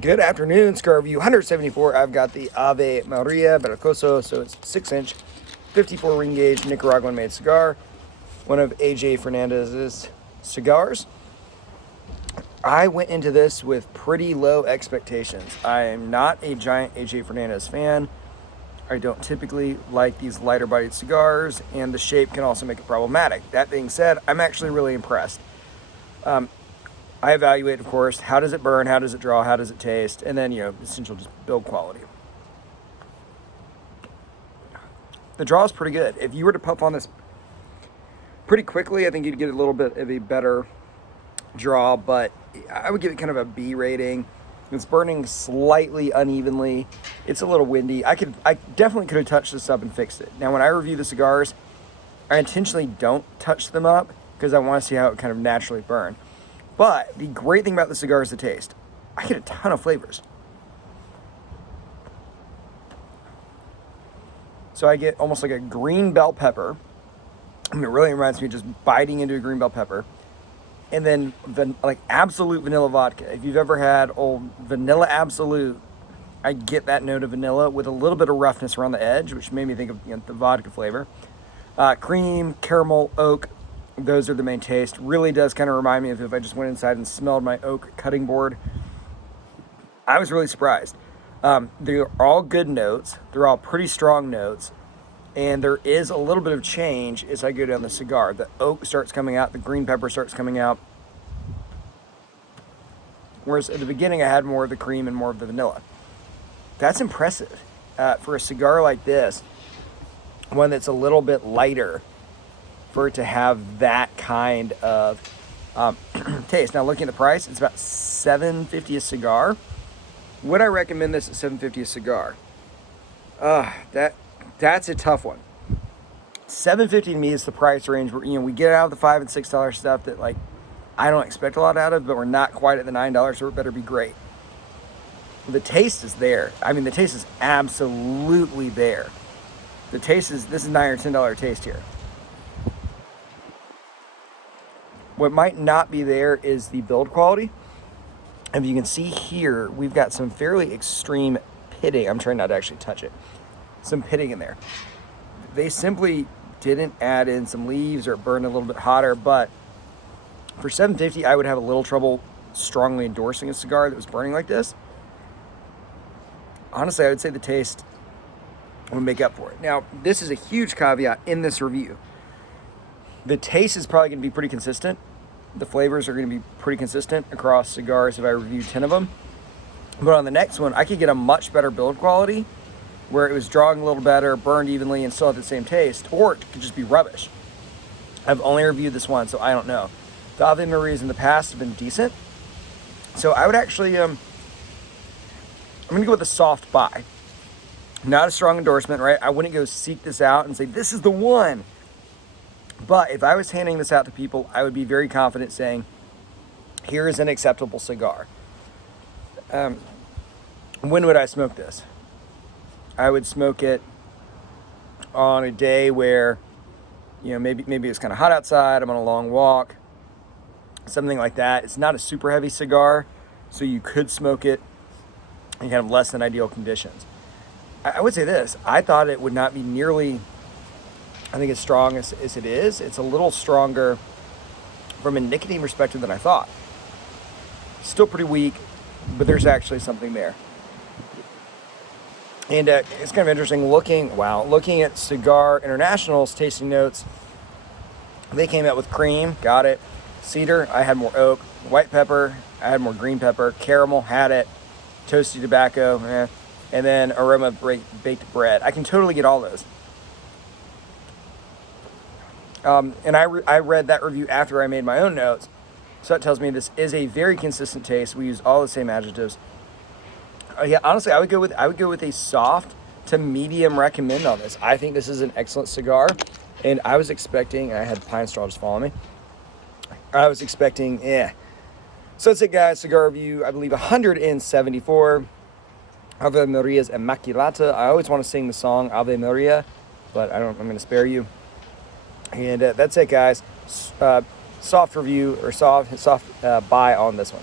Good afternoon, Cigar Review 174. I've got the Ave Maria Belicoso, so it's 6-inch, 54 ring gauge Nicaraguan made cigar, one of AJ Fernandez's cigars. I went into this with pretty low expectations. I am not a giant AJ Fernandez fan. I don't typically like these lighter bodied cigars, and the shape can also make it problematic. That being said, I'm actually really impressed. I evaluate, of course, how does it burn, how does it draw, how does it taste, and then, essential just build quality. The draw is pretty good. If you were to puff on this pretty quickly, I think you'd get a little bit of a better draw, but I would give it kind of a B rating. It's burning slightly unevenly. It's a little windy. I definitely could have touched this up and fixed it. Now, when I review the cigars, I intentionally don't touch them up because I want to see how it kind of naturally burn. But the great thing about the cigar is the taste. I get a ton of flavors. So I get almost like a green bell pepper. I mean, it really reminds me of just biting into a green bell pepper. And then like absolute vanilla vodka. If you've ever had old vanilla absolute, I get that note of vanilla with a little bit of roughness around the edge, which made me think of the vodka flavor. Cream, caramel, oak. Those are the main taste. Really does kind of remind me of if I just went inside and smelled my oak cutting board. I was really surprised. They're all good notes. They're all pretty strong notes. And there is a little bit of change as I go down the cigar. The oak starts coming out. The green pepper starts coming out. Whereas at the beginning I had more of the cream and more of the vanilla. That's impressive. For a cigar like this, one that's a little bit lighter, for it to have that kind of taste. Now, looking at the price, it's about $7.50 a cigar. Would I recommend this at $7.50 a cigar? That's a tough one. $7.50 to me is the price range where we get out of the $5 and $6 stuff that I don't expect a lot out of, but we're not quite at the $9, so it better be great. The taste is there. I mean, the taste is absolutely there. This is $9 or $10 taste here. What might not be there is the build quality. And you can see here, we've got some fairly extreme pitting. I'm trying not to actually touch it. Some pitting in there. They simply didn't add in some leaves or burn a little bit hotter, but for $7.50, I would have a little trouble strongly endorsing a cigar that was burning like this. Honestly, I would say the taste would make up for it. Now, this is a huge caveat in this review. The taste is probably going to be pretty consistent. The flavors are going to be pretty consistent across cigars if I review 10 of them. But on the next one, I could get a much better build quality where it was drawing a little better, burned evenly, and still had the same taste, or it could just be rubbish. I've only reviewed this one, so I don't know. The Ave Marias in the past have been decent. So I would actually, I'm going to go with a soft buy. Not a strong endorsement, right? I wouldn't go seek this out and say, this is the one. But if I was handing this out to people, I would be very confident saying, here is an acceptable cigar. When would I smoke this? I would smoke it on a day where, maybe it's kind of hot outside, I'm on a long walk, something like that. It's not a super heavy cigar, so you could smoke it in kind of less than ideal conditions. I would say this, I thought it would not be nearly, I think, as strong as it is. It's a little stronger from a nicotine perspective than I thought. Still pretty weak, but there's actually something there. And it's kind of interesting looking at Cigar International's tasting notes. They came out with cream, got it. Cedar, I had more oak. White pepper, I had more green pepper. Caramel, had it. Toasty tobacco, and then aroma baked bread. I can totally get all those. And I read that review after I made my own notes, so that tells me this is a very consistent taste. We use all the same adjectives. Yeah, honestly, I would go with a soft to medium recommend on this. I think this is an excellent cigar, and I was expecting, I had Pine Straw just follow me. I was expecting, So that's it, guys. Cigar review, I believe 174. Ave Maria's Immaculata. I always want to sing the song Ave Maria, but I'm going to spare you. And that's it, guys. Soft review or soft buy on this one.